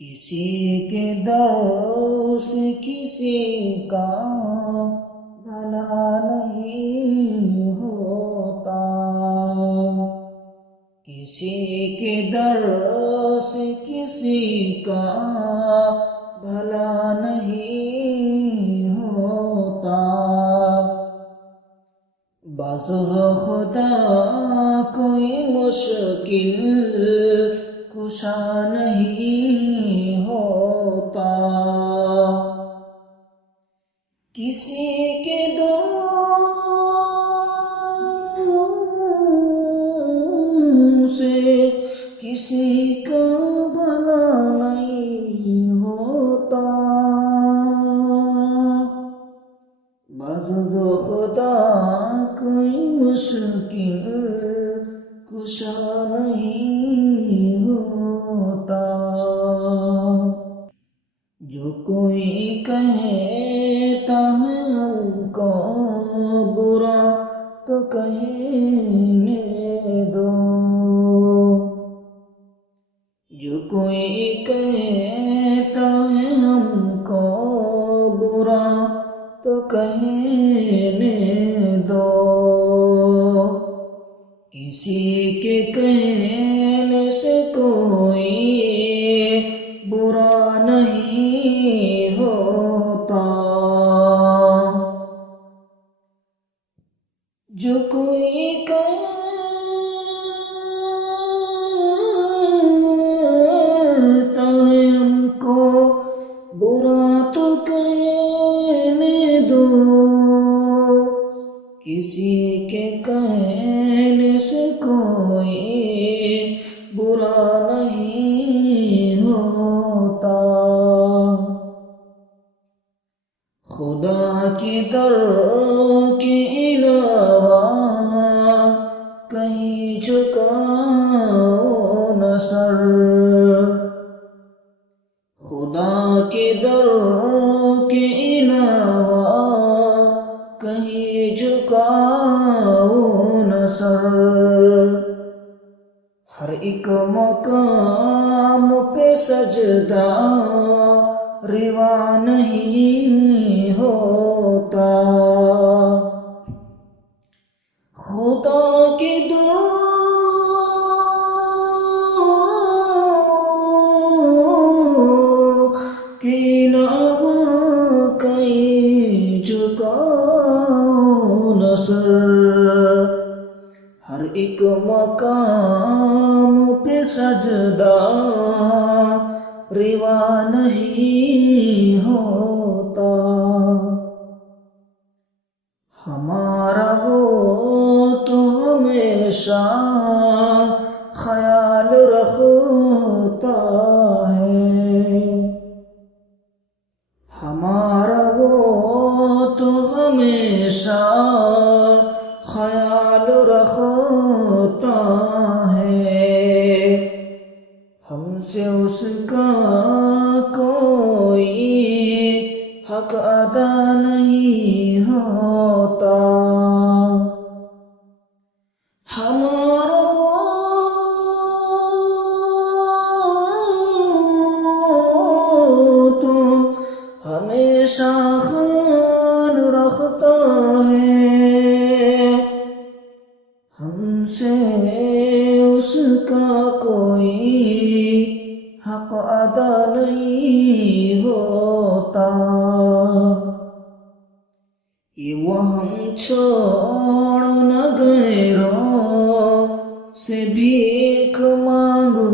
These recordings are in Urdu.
کسی کے در سے کسی کا بھلا نہیں ہوتا، کسی کے در سے کسی کا بھلا نہیں ہوتا، بغض خدا کوئی مشکل کشا نہیں ہوتا، کسی کے در سے کسی کا بھلا نہیں ہوتا، بغض خدا کوئی مشکل کشا نہیں ہوتا، جو کوئی کہتا ہے ہم کو برا تو کہنے دو، جو کوئی کہتا ہے ہم کو برا تو کہنے دو، کسی کے کہنے سے کوئی برا نہیں ہوتا، جو کوئی کہتا ہے ہم کو برا تو کہنے دو، کسی کے کہنے سے کوئی برا نہیں ہوتا، خدا کے در کے علاوہ کہیں جھکاؤ نہ سر، خدا کے در کے علاوہ کہیں جھکاؤ نہ سر، ہر ایک مقام پہ سجدہ روا نہیں ہوتا، خدا کے در کے علاوہ کہیں جھکاؤ نہ سر، ہر ایک مقام پہ سجدہ روا نہیں ہوتا، ہمارا وہ تو ہمیشہ خیال رکھتا ہے، ہمارا وہ تو ہمیشہ خیال رکھتا ہے، ہم سے اس کا کوئی حق ادا نہیں ہوتا، ہمارا تو ہمیشہ خیال رکھتا ہے، ہم سے اس کا کوئی حق ادا نہیں ہوتا، یہ وہ ہم چھوڑ نہ غیروں سے بھیک مانگو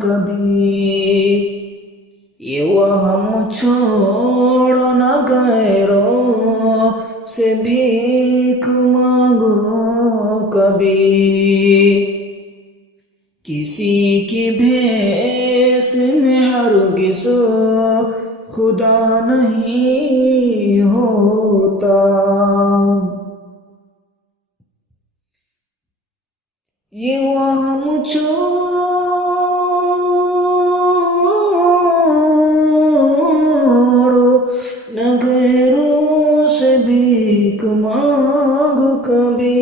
کبھی، یہ وہ ہم چھوڑ نہ غیروں سے بھیک مانگو کبھی، کسی کی بھیس میں ہرگز خدا نہیں ہوتا، یہ وہ ہم چھوڑ نہ غیروں سے بھیک مانگو کبھی،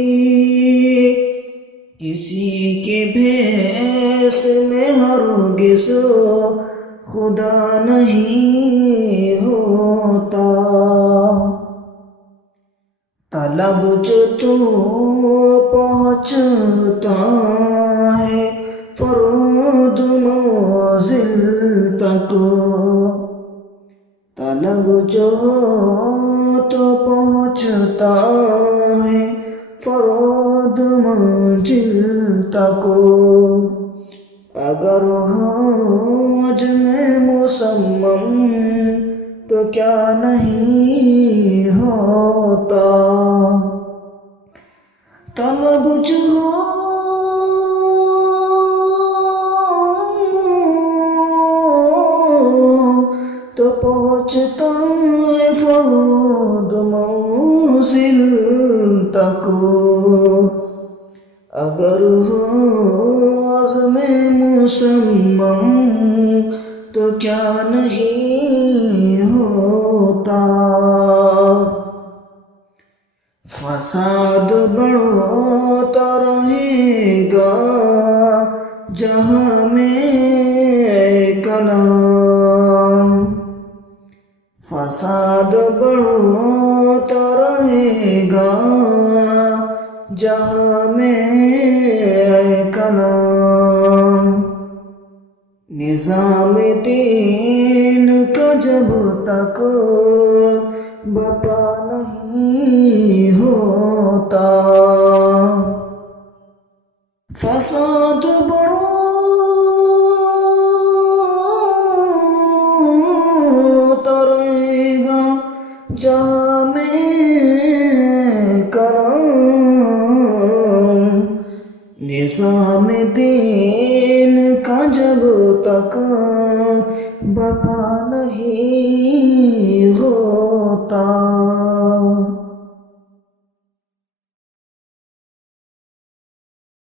کسی کے بھیس میں ہرگز خدا نہیں ہوتا۔ طلب جو تو پہنچتا ہے فرود منزل تک، طلب جو تو پہنچتا ہے فرود منزل تک، اگر ہو عجم مصمم تو کیا نہیں ہوتا۔ طلب جو تو پہنچتا ہے فرود منزل تک، اگر ہو عزم مصمم تو کیا نہیں ہوتا۔ فساد بڑھتا رہے گا جہاں میں کلام، فساد بڑھتا رہے گا جہاں میں کلام، نظام دین کا جب تک بپا نہیں ہوتا۔ فساد بڑھتا رہے گا جہاں میں کلام، نظام دین کا جب تک بپا نہیں